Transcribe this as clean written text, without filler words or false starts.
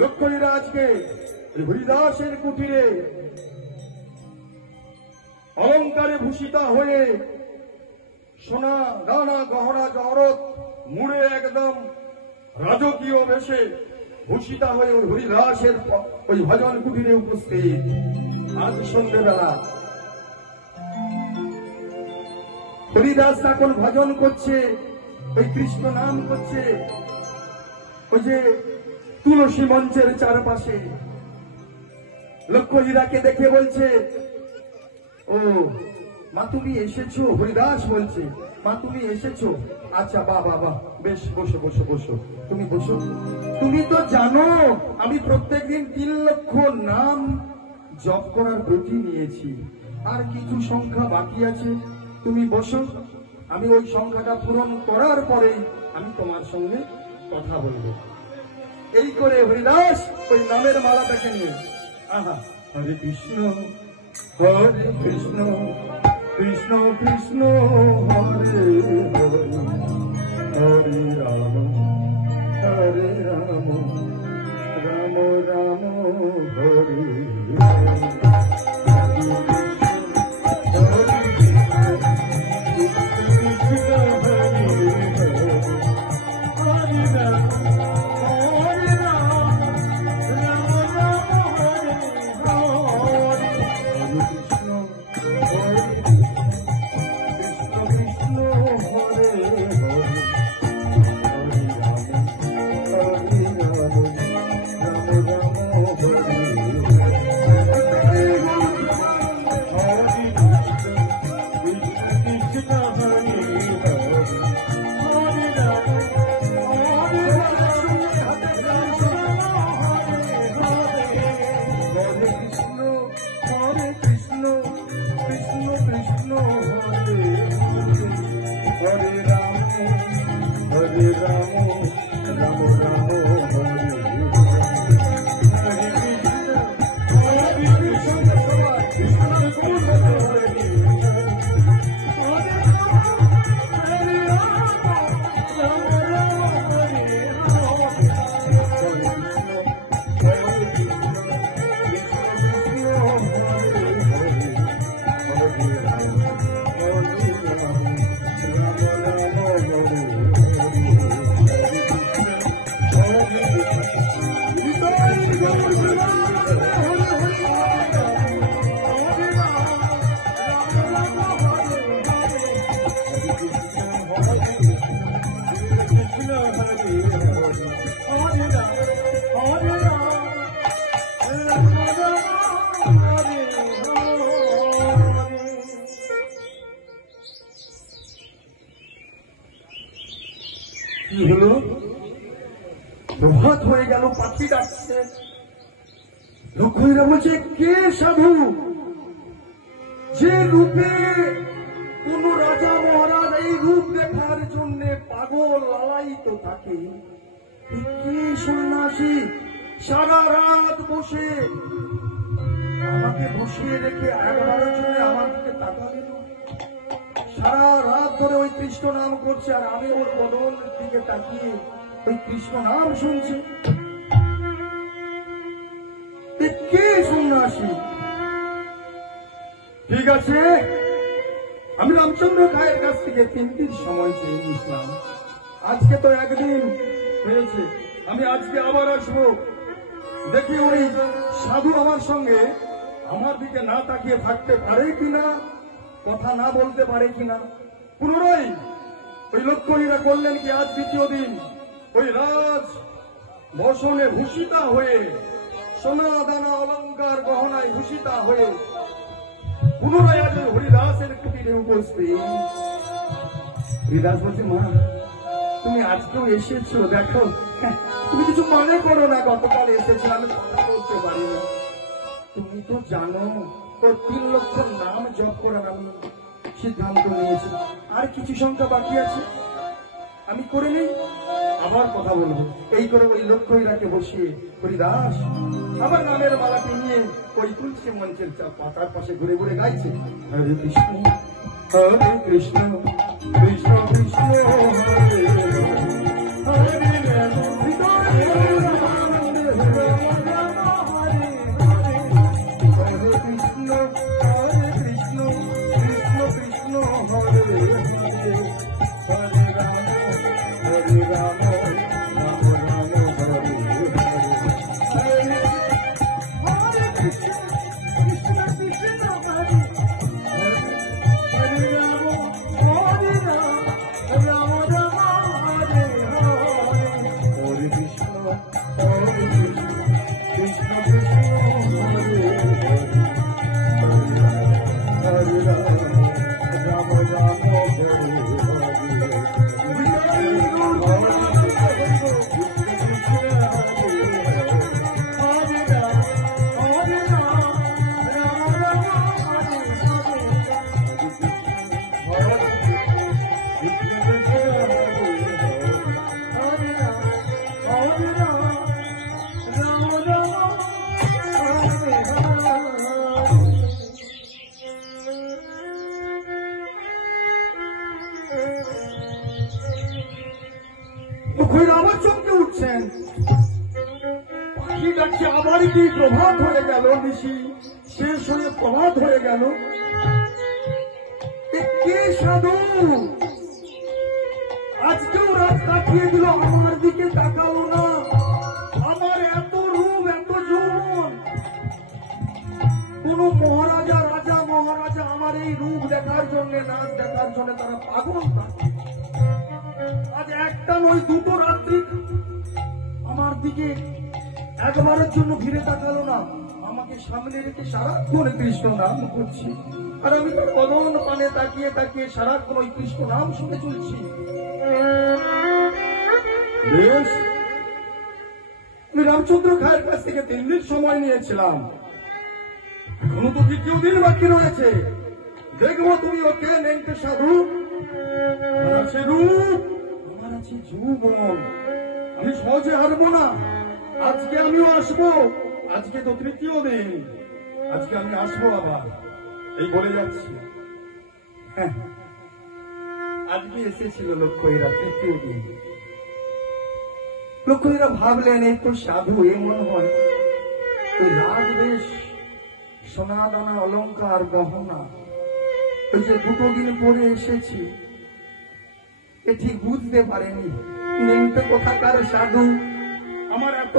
লক্ষ্মীরা আজকে হরিদাসের কুটিরে অলঙ্কারে ভূষিতা হয়ে সোনা দানা গহনা জহরত মুড়ে একদম রাজকীয় বেশে ভূষিতা হয়ে হরিদাসের ওই ভজন কুটিরে উপস্থিত। আজ সন্ধ্যেবেলা হরিদাস এখন ভজন করছে, ওই কৃষ্ণ নাম করছে, ওই যে তুলসী মঞ্চের চারপাশে। লক্ষ্মীরাকে দেখে বলছে, ও মা তুমি এসেছো? হরিদাস বলছে, মা তুমি এসেছো? আচ্ছা বাবা বাহ, বেশ বসো বসো বসো, তুমি বসো। তুমি তো জানো আমি প্রত্যেকদিন 3 লক্ষ নাম জপ করার ব্রতী নিয়েছি, আর কিছু সংখ্যা বাকি আছে। তুমি বসো, আমি ওই সংখ্যাটা পূরণ করার পরেই আমি তোমার সঙ্গে কথা বলবো। এই করে হরিদাস ওই নামের মালাটাকে নিয়ে, আহা, হরে কৃষ্ণ কৃষ্ণ কৃষ্ণ হরে হরে, হরে রাম রাম রাম হরে হরে। কি হলো? প্রভাত হয়ে গেল, পাখি ডাকছে। লক্ষ্মীরা বলছে, কে সাধু যে রূপে কোন রাজা মহারাজ এই রূপ দেখার জন্য পাগল লালায়িত থাকে? কি সন্ন্যাসী সারা রাত বসে আমাকে বসিয়ে রেখে একবারের জন্য আমার দিকে তাকাবে না? সারা রাত ধরে ওই কৃষ্ণ নাম করছে, আর আমি ওর বদনের দিকে তাকিয়ে ওই কৃষ্ণ নাম শুনছি। কে সন্ন্যাসী? ঠিক আছে, আমি রামচন্দ্র রায়ের কাছ থেকে 3 দিন সময় চেয়ে নিয়েছিলাম। আজকে তো একদিন হয়েছে, আমি আজকে আবার আসবো। দেখি ওই সাধু আমার সঙ্গে আমার দিকে না তাকিয়ে থাকতে পারে কিনা, কথা না বলতে পারে কিনা। পুনরায় ওই লক্ষ্মীরা করলেন কি, আজ 2য় দিন ওই রাজ বসনে ভূষিতা হয়ে, সোনা দানা অলঙ্কার গহনায় ভূষিতা হয়ে পুনরায় আজ হরিদাসের কুটিরে উপস্থিত। হরিদাস বলছে, মা তুমি আজকেও এসেছো, দেখো তুমি কিছু মনে করো না, গতকাল এসেছিলাম, আমি কথা বলতে পারি না। তুমি তো জানো ও 3 লক্ষ নাম জপ করার আমি সিদ্ধান্ত নিয়েছি, আর কিছু সংখ্যা বাকি আছে, আমি করে নেই, আবার কথা বলবো। এই করে ওই লক্ষ্মীরাকে বসিয়ে হরিদাস আবার নামের মালাটি নিয়ে ওই তুলসী মঞ্চের পাতার পাশে ঘুরে ঘুরে গাইছে, হরে কৃষ্ণ কৃষ্ণ কৃষ্ণ হরে হরে, হরে কৃষ্ণ কৃষ্ণ হরে হরে রাম রাম রাম হরে আবার চমকে উঠছেন। পাখি ডাকছে আবার কি প্রভাত হয়ে গেল, নিশি শেষ হয়ে প্রভাত হয়ে গেল। কে সাধু আজকেও রাত কাটিয়ে দিল, আমার দিকে তাকালো না। আমার এত রূপ এত যৌবন, কোন মহারাজা রাজা মহারাজা আমার এই রূপ দেখার জন্য নাচ দেখার জন্য তারা পাগল না। আজ একটা নয় দুটো রাত্রি আমার দিকে একবারের জন্য ফিরে তাকালো না। আমাকে সামনে রেখে সারাক্ষণ কৃষ্ণ নাম করছি, আর আমি তার বদন পানে তাকিয়ে তাকিয়ে সারাক্ষণ ওই কৃষ্ণ নাম শুনে চলছি। বেশ, আমি রামচন্দ্র খায়ের কাছ থেকে 3 দিন সময় নিয়েছিলাম, এখনো তো 2য় দিন বাকি রয়েছে। দেখবো তুমি ওকে নেংটে সাধু, আমার আছে রূপ, আমার আছে যৌবন, আমি সহজে হারবো না। আজকে আমিও আসবো, আজকে তো 3য় দিন, আজকে আমি আসবো আবার, এই বলে যাচ্ছি। হ্যাঁ, আজকে এসেছিল লক্ষ্মীরা 3য় দিন। লক্ষ্মীরা ভাবলেন এই তো সাধু, এ মনে হয় ওই রাজবেশ সোনা দানা অলঙ্কার গহনা, ওই যে 2 দিন পরে এসেছি, এ ঠিক বুঝতে পারেনি নেংটে কোথাকার সাধু। আমার এত